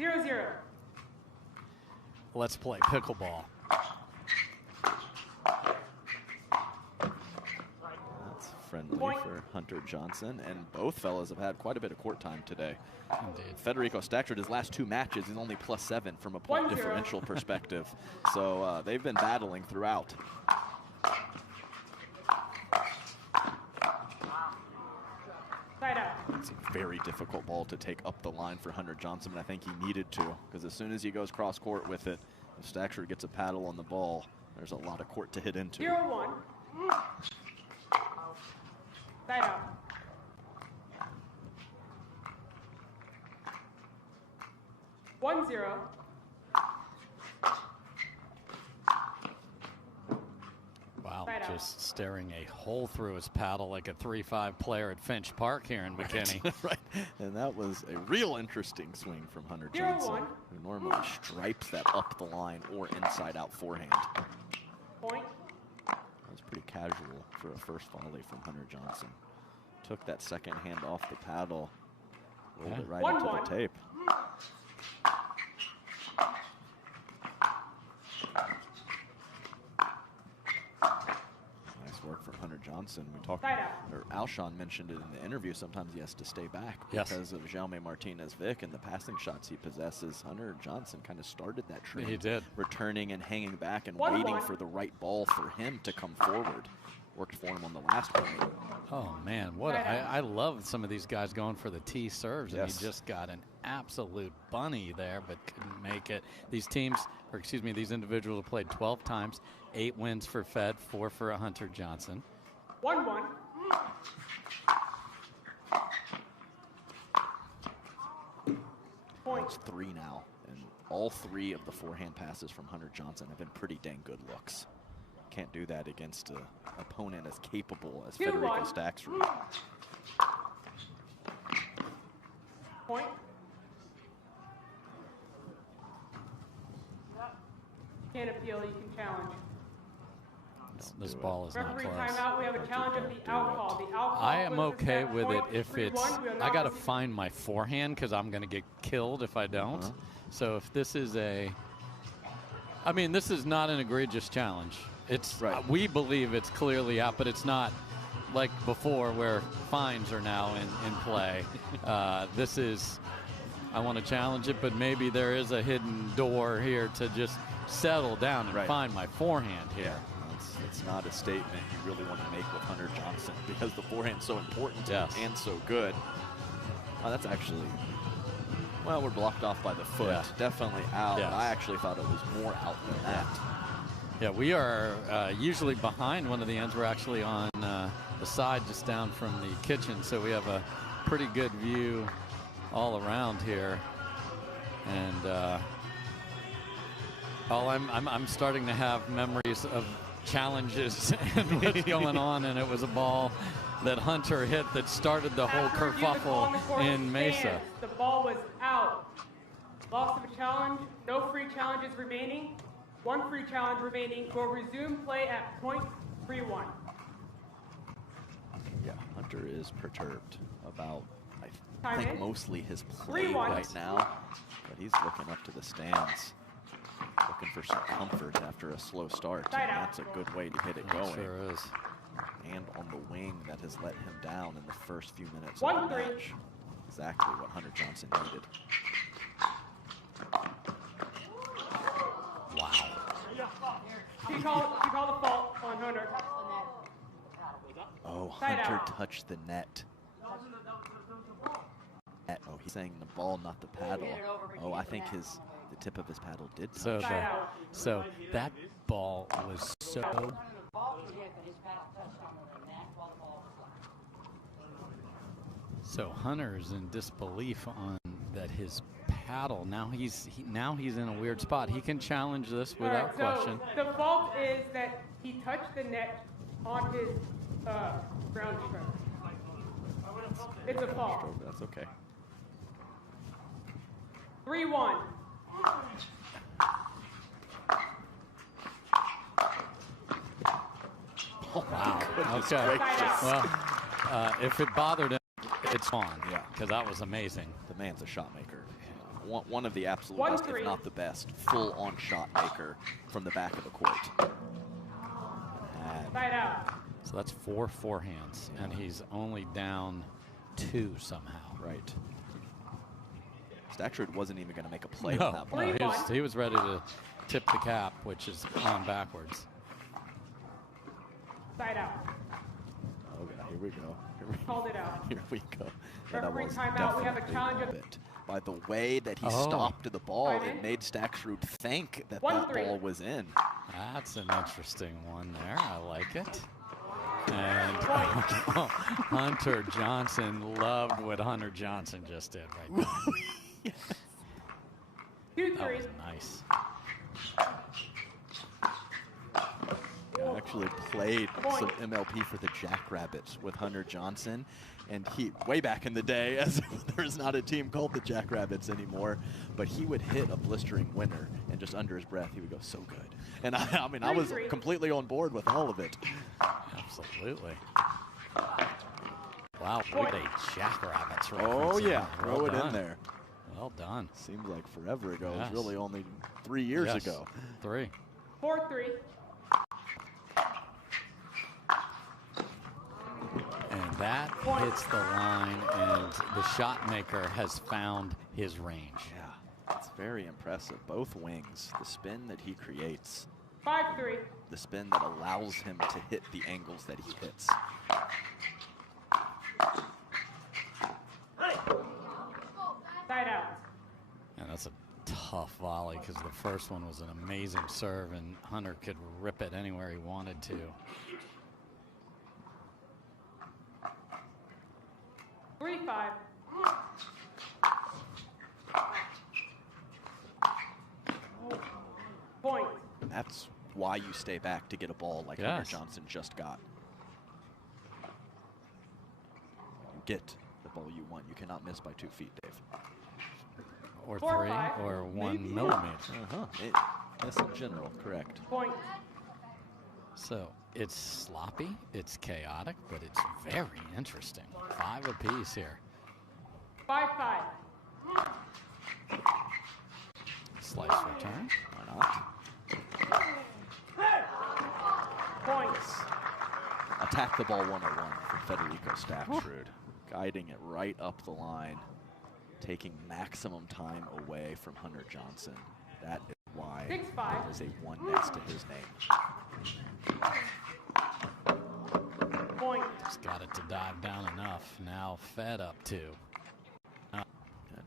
0-0. Let's play pickleball. That's friendly for Hunter Johnson, and both fellas have had quite a bit of court time today. Indeed. Federico Staksrud, his last 2 matches, is only +7 from a point differential perspective. So they've been battling throughout. It's a very difficult ball to take up the line for Hunter Johnson, and I think he needed to, because as soon as he goes cross court with it, if Staksrud gets a paddle on the ball, there's a lot of court to hit into. 0-1. Side out. One zero. Wow, just staring a hole through his paddle like a 3-5 player at Finch Park here in McKinney. Right, and that was a real interesting swing from Hunter Johnson, who normally stripes that up the line or inside out forehand. Point. That was pretty casual for a first volley from Hunter Johnson. Took that second hand off the paddle, rolled it right into the tape. Nice work from Hunter Johnson. We talked, or Alshon mentioned it in the interview, sometimes he has to stay back because of Jaume Martinez-Vic and the passing shots he possesses. Hunter Johnson kind of started that trend. He did. Returning and hanging back and waiting for the right ball for him to come forward. Worked for him on the last one. Oh man, what I love some of these guys going for the T serves, and he just got an absolute bunny there, but couldn't make it. These teams, or excuse me, these individuals have played 12 times, 8 wins for Fed, 4 for Hunter Johnson. 1-1. It's 3 now, and all 3 of the forehand passes from Hunter Johnson have been pretty dang good looks. Can't do that against an opponent as capable as Federico Staksrud. Point. Can't appeal, you can challenge. This ball is not Referee close. timeout, we have a challenge of the alcohol. The alcohol I am okay with it if it's, I got to find my forehand because I'm going to get killed if I don't. So if this is I mean, this is not an egregious challenge. It's we believe it's clearly out, but it's not like before where fines are now in play. This is, I want to challenge it, but maybe there is a hidden door here to just settle down and find my forehand here. It's not a statement you really want to make with Hunter Johnson because the forehand's so important and so good. Oh, that's actually, well, we're blocked off by the foot. Definitely out. I actually thought it was more out than that. Yeah, we are usually behind one of the ends. We're actually on the side just down from the kitchen, so we have a pretty good view all around here. And I'm starting to have memories of challenges and what's going on, and it was a ball that Hunter hit that started the whole kerfuffle in Mesa. The ball was out. Loss of a challenge, no free challenges remaining. 1 free challenge remaining. We'll resume play at point 3-1. Yeah, Hunter is perturbed about, I think, mostly his play right now, but he's looking up to the stands, looking for some comfort after a slow start. And that's a good way to get it going. Sure is. And on the wing that has let him down in the first few minutes of the match. Exactly what Hunter Johnson needed. Wow. You call the fault on Hunter. Oh, Hunter touched the net. Oh, he's saying the ball, not the paddle. Oh, I think the tip of his paddle did touch. So that ball was so. So Hunter's in disbelief on that his paddle. Now he's in a weird spot. He can challenge this without question. The fault is that he touched the net on his ground stroke. It's a fault. That's okay. 3-1. Oh my goodness okay. gracious. Well, if it bothered him, it's on. Yeah, because that was amazing. The man's a shot maker. one of the absolute best, if not the best, full-on shot maker from the back of the court. Side out. So that's 4 forehands, and he's only down 2 somehow. Right. Staksrud wasn't even going to make a play on that ball. No, he was ready to tip the cap, which is on backwards. Side out. Oh, yeah, here we go. Called it out. Here we go. Referee timeout. We have a challenge. By the way that he stopped the ball, it made Staksrud think that that ball was in. That's an interesting one there. I like it. And Hunter Johnson loved what Hunter Johnson just did right there. 2-3. That was nice. I actually played some MLP for the Jackrabbits with Hunter Johnson, and he, way back in the day, as there's not a team called the Jackrabbits anymore, but he would hit a blistering winner, and just under his breath, he would go, so good. And I mean, I was completely on board with all of it. Absolutely. Wow, what a Jackrabbits reference. Oh, yeah, throw it in there. Well done. Seems like forever ago. It was really only 3 years ago. 3. 4-3. And that hits the line, and the shot maker has found his range. Yeah, it's very impressive. Both wings, the spin that he creates. 5-3. The spin that allows him to hit the angles that he hits. Side out. And that's a tough volley, because the first one was an amazing serve, and Hunter could rip it anywhere he wanted to. 3-5. Point. That's why you stay back to get a ball like Hunter Johnson just got. You get the ball you want. You cannot miss by 2 feet, Dave. Or 3, or 1 millimeter. Yes, in general, correct. Point. So it's sloppy, it's chaotic, but it's very interesting. 5 apiece here. 5-5. Slice return. Why not? Points. Attack the ball 101 from Federico Staksrud. Guiding it right up the line. Taking maximum time away from Hunter Johnson. That is why there is a 1 next to his name. Point. Just got it to dive down enough. Now Fed up 2.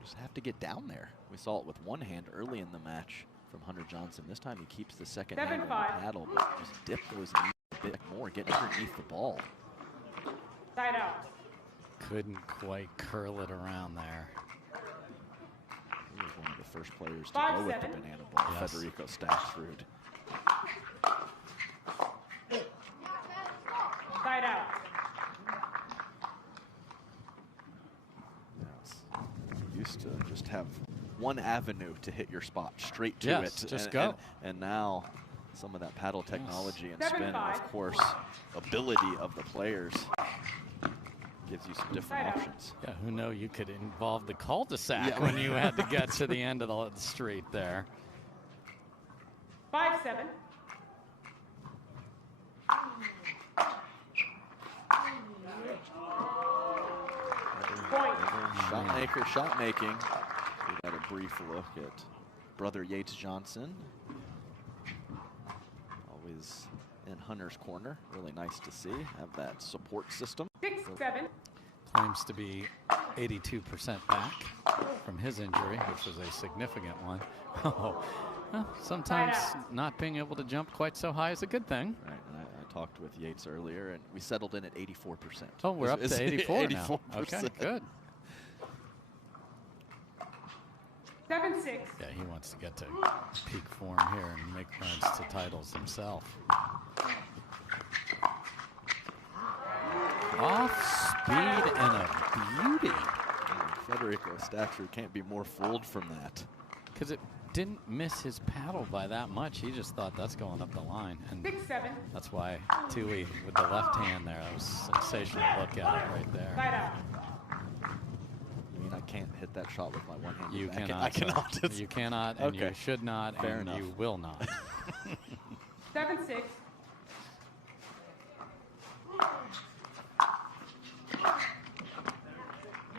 Just have to get down there. We saw it with one hand early in the match from Hunter Johnson. This time he keeps the second hand on the paddle, but just dip those knees a bit more, get underneath the ball. Side out. Couldn't quite curl it around there. He was one of the first players to go with the banana ball, Federico Staksrud. Side out. Used to just have one avenue to hit your spot, straight to it. Just go. And now some of that paddle technology and spin, and of course, ability of the players gives you some different options. Yeah, who knew you could involve the cul-de-sac when you had to get to the end of the street there. 5-7. Shot making. We got a brief look at brother Yates Johnson. Always in Hunter's corner. Really nice to see. Have that support system. 6-7. Claims to be 82% back from his injury, which was a significant one. Well, sometimes not being able to jump quite so high is a good thing. Right, and I talked with Yates earlier, and we settled in at 84%. Oh, we're up to 84 now. Okay, good. 7-6. Yeah, he wants to get to peak form here and make runs to titles himself. Off speed and a beauty. Federico Staksrud can't be more fooled from that. Because it didn't miss his paddle by that much. He just thought that's going up the line. And 6-7. that's why Tui with the left hand there. That was sensational. Look at it right there. Side out. I mean, I can't hit that shot with my one hand. You cannot. I cannot. You cannot, and you should not, Fair and enough. you will not. 7-6.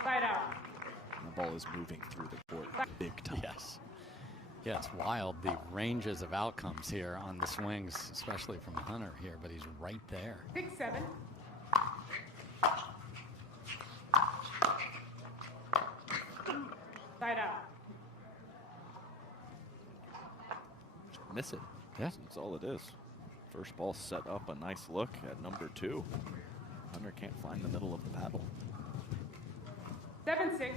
Side out. The ball is moving through the court big time. Yes. Yeah, it's wild, the ranges of outcomes here on the swings, especially from Hunter here, but he's right there. 6-7. Side out. Miss it. Yeah. That's all it is. First ball set up a nice look at number 2. Hunter can't find the middle of the paddle. 7-6.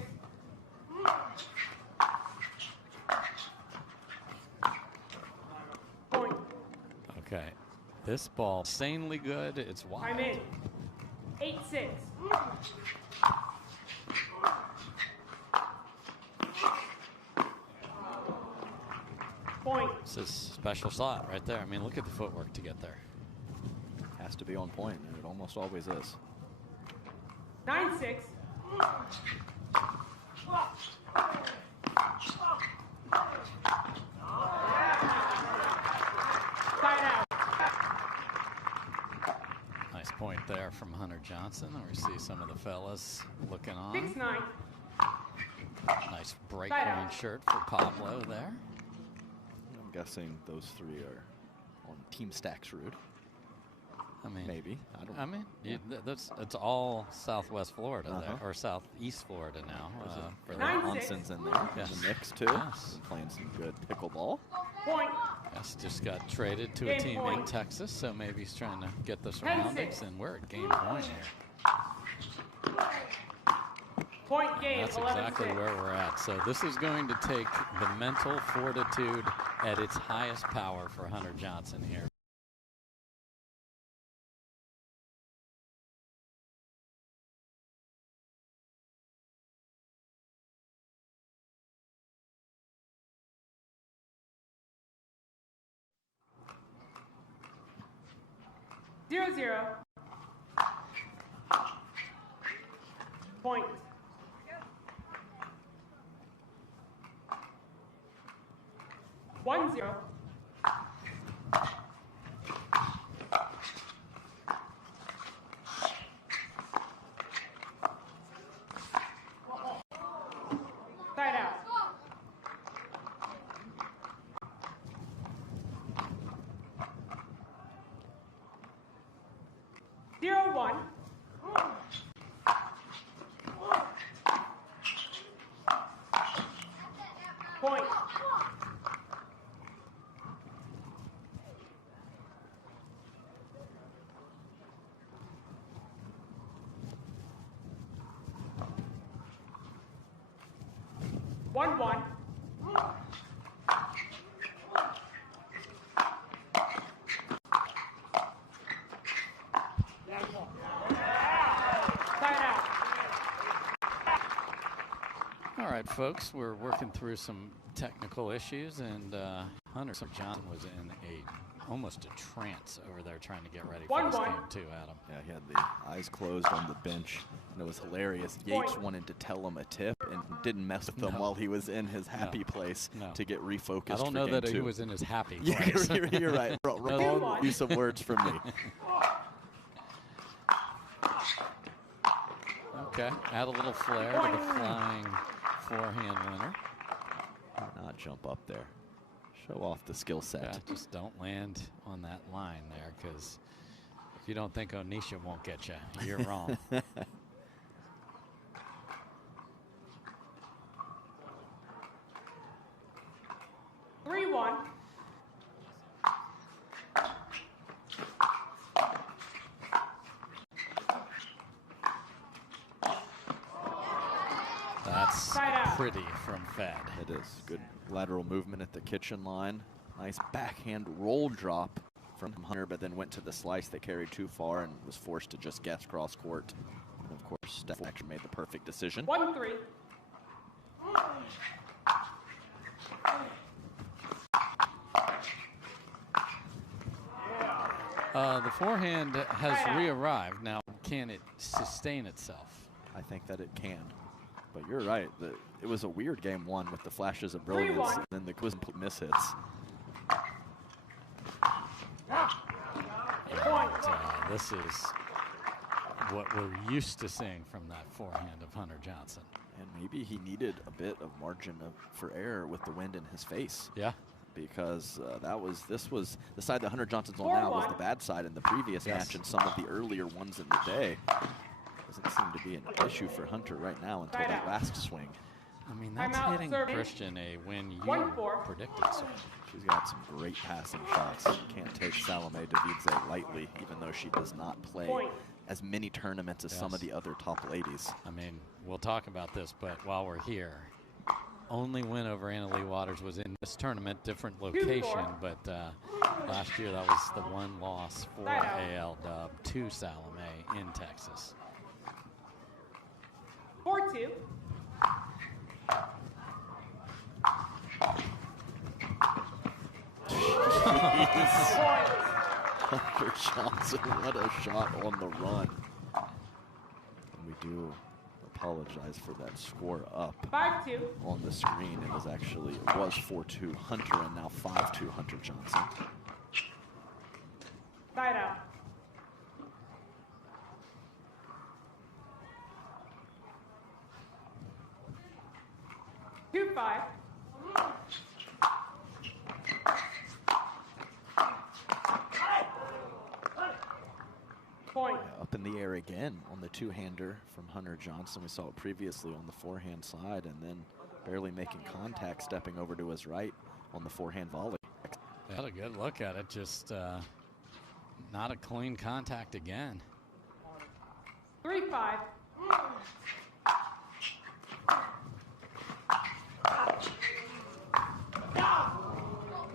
Point. Okay. This ball, insanely good. It's wild. I'm in. 8-6. Point. This is a special shot right there. I mean, look at the footwork to get there. Has to be on point, and it almost always is. 9-6. Side out. Nice point there from Hunter Johnson. We see some of the fellas looking on. 6-9. Nice break Side green out. shirt for Pablo there. I'm guessing those 3 are on Team Staksrud. I mean, Maybe. I don't know. it's all Southwest Florida Uh-huh. there, or Southeast Florida now. For that. 9-6. Hanson's in there Yes. in the mix too. Yes. Playing some good pickleball. Point. Yes, just got traded to a Game team in point. Texas, so maybe he's trying to get the 10-6. surroundings, and we're at game point here. Point game. That's 11-6. exactly where we're at. So this is going to take the mental fortitude at its highest power for Hunter Johnson here. Zero, 0. Point. One, 0. Side out. 0-1. Point. One, 1. All right, folks, we're working through some technical issues, and Hunter Johnson was in almost a trance over there trying to get ready for this 1-1. game too, Adam. Yeah, he had the eyes closed on the bench, and it was hilarious. Yates wanted to tell him a tip and didn't mess with him while he was in his happy place to get refocused. I don't know that he was in his happy place. Yeah, you're right. Wrong use of words from me. Okay, add a little flair to the flying forehand winner. Do not jump up there. Show off the skill set. Yeah, just don't land on that line there, because if you don't think Onisha won't get you, you're wrong. 3-1. That's Side out. pretty from Fed. It is. Good lateral movement at the kitchen line. Nice backhand roll drop from Hunter, but then went to the slice that carried too far and was forced to just guess cross court. And of course, Steph actually made the perfect decision. 1-3. The forehand has re-arrived. Now, can it sustain itself? I think that it can, But you're right. It was a weird game one with the flashes of brilliance and then the miss hits. This is what we're used to seeing from that forehand of Hunter Johnson. And maybe he needed a bit of margin for error with the wind in his face. Yeah. Because this was the side that Hunter Johnson's on now was the bad side in the previous match and some of the earlier ones in the day. Doesn't seem to be an issue for Hunter right now until that last swing. I mean, that's hitting Christian a win you predicted. So. She's got some great passing shots. You can't take Salome Davidze lightly, even though she does not play as many tournaments as some of the other top ladies. I mean, we'll talk about this, but while we're here, only win over Anna Leigh Waters was in this tournament, different location, but last year that was the one loss for AL Dub to Salome in Texas. 4-2. Hunter Johnson, what a shot on the run. And we do apologize for that score up 5-2 on the screen. It was 4-2 Hunter and now 5-2 Hunter Johnson. Side out. Two, 5. Point. Up in the air again on the two-hander from Hunter Johnson. We saw it previously on the forehand side and then barely making contact, stepping over to his right on the forehand volley. Had a good look at it, just not a clean contact again. 3-5.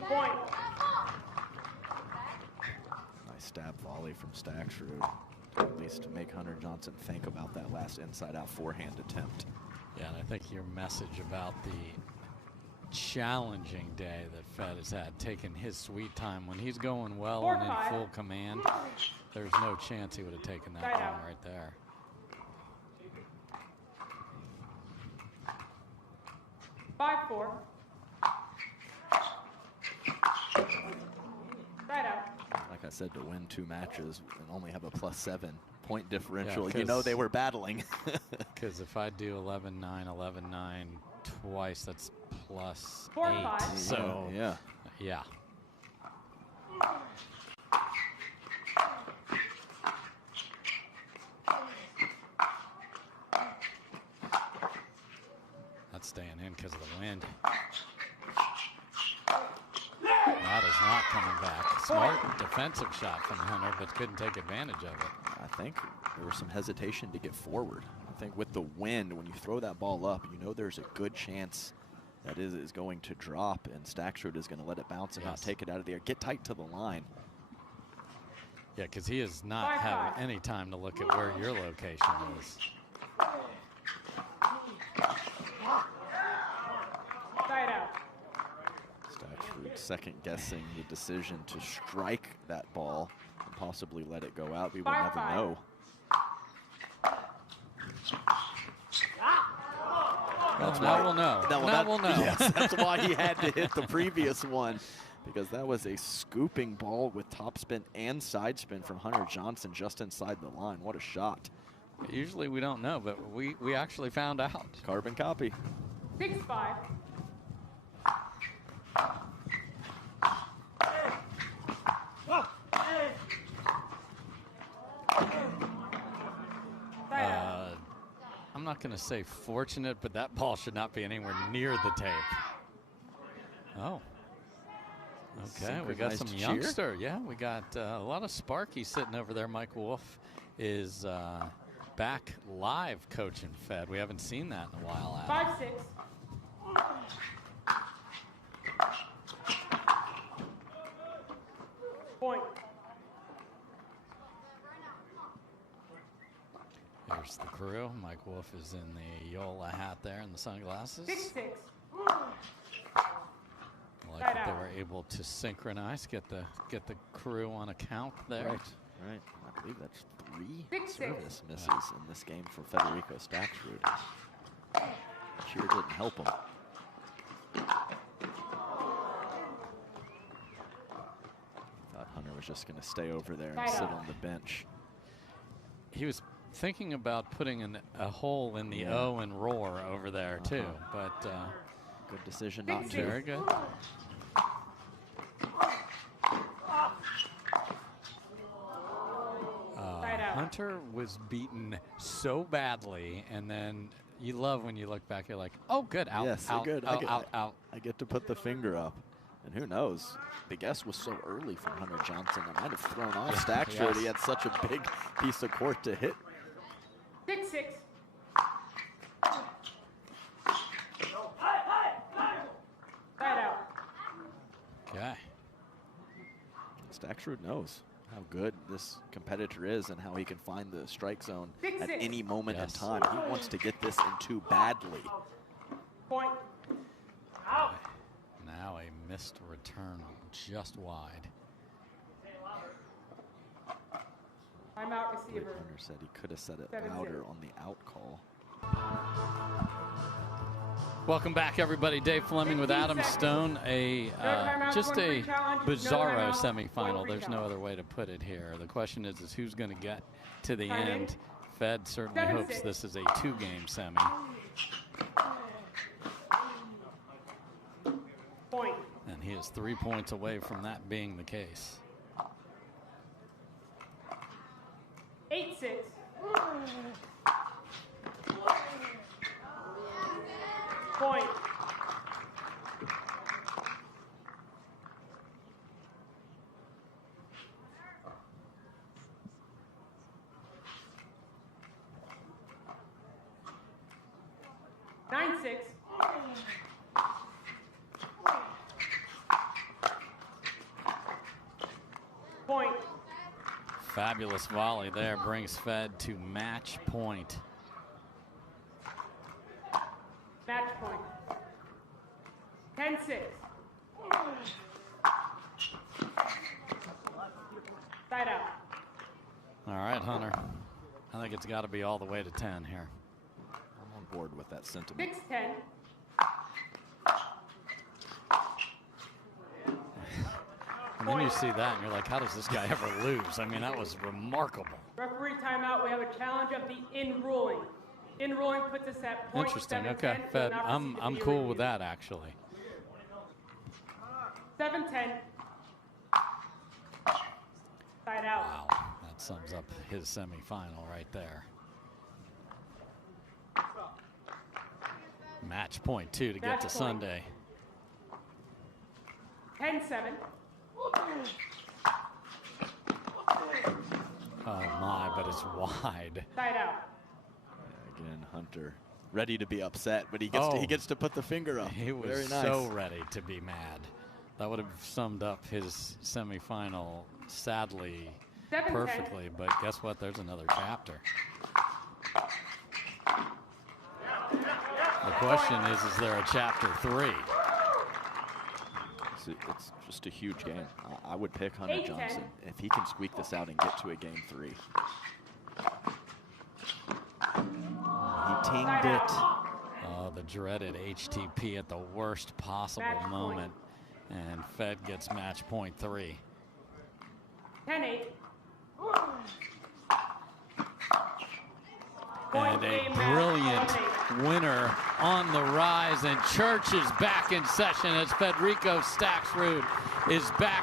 Point. Nice stab volley from Staksrud. At least to make Hunter Johnson think about that last inside-out forehand attempt. Yeah, and I think your message about the challenging day that Fed has had, taking his sweet time when he's going well and in full command, there's no chance he would have taken that one right there. Five, 4. Right out. Like I said, to win 2 matches and only have a +7 point differential, you know they were battling. Because if I do 11-9, 11-9 twice, that's +8. 4-5. So yeah. That's staying in because of the wind. That is not coming back. Smart defensive shot from Hunter, but couldn't take advantage of it. I think there was some hesitation to get forward. I think with the wind, when you throw that ball up, you know there's a good chance that is going to drop, and Staksrud is going to let it bounce and not take it out of the air. Get tight to the line. Yeah, because he is not having any time to look at where your location is. Side out. Staksrud second-guessing the decision to strike that ball and possibly let it go out. We will never know. Now we'll know. Now we'll know. Yes, that's why he had to hit the previous one, because that was a scooping ball with topspin and side spin from Hunter Johnson just inside the line. What a shot. Usually we don't know, but we actually found out. Carbon copy. 6-5. I'm not going to say fortunate, but that ball should not be anywhere near the tape. Oh. Okay, we got some youngster. Yeah, we got a lot of Sparky sitting over there. Mike Wolf is back live coaching Fed. We haven't seen that in a while. 5-6. Point. Here's the crew. Mike Wolf is in the Yola hat there and the sunglasses. 6-6. I like that they were able to synchronize, get the crew on a count there. Right. I believe that's 3 service misses in this game for Federico Staksrud. Cheer didn't help him. Thought Hunter was just going to stay over there and sit on the bench. He was thinking about putting a hole in the O and roar over there too, but good decision not to. Very good. Hunter was beaten so badly, and then you love when you look back, you're like, oh, good, out, yes, out, good. out. I get to put the finger up. And who knows? Big S was so early from Hunter Johnson. I might have thrown off Staksrud. Yes. He had such a big piece of court to hit. 6-6. Right out. Okay. Staksrud knows how good this competitor is and how he can find the strike zone at any moment in time. He wants to get this in two badly. Point. Out. Now a missed return just wide. Timeout receiver. Hunter said he could have said it louder on the out call. Welcome back, everybody. Dave Fleming with Adam Stone. Just a bizarro semifinal. There's no other way to put it here. The question is who's going to get to the end. Fed certainly hopes this is a 2-game semi. Point. And he is 3 points away from that being the case. 8-6. Point. Nine, 6. Point. Fabulous volley there brings Fed to match point. Match point. 10-6. Side out. All right, Hunter. I think it's got to be all the way to 10 here. I'm on board with that sentiment. 6-10. And then you see that and you're like, how does this guy ever lose? I mean, that was remarkable. Referee timeout. We have a challenge of the in ruling. In ruling puts us at point. Interesting. Okay, Fed. I'm cool with that actually. 7-10. Side out. Wow, that sums up his semifinal right there. Match point 2 to get to Sunday. 10-7. Oh my, but it's wide. Side out. Again, Hunter ready to be upset, but he gets to put the finger up. He was Very nice. so ready to be mad. That would have summed up his semifinal, sadly, perfectly. But guess what? There's another chapter. The question is there a chapter 3? It's just a huge game. I would pick Hunter Johnson if he can squeak this out and get to a game 3. He tinged it. Oh, the dreaded HTP at the worst possible moment. And Fed gets match point 3. 10-8. And a brilliant winner on the rise, and Church is back in session as Federico Staksrud is back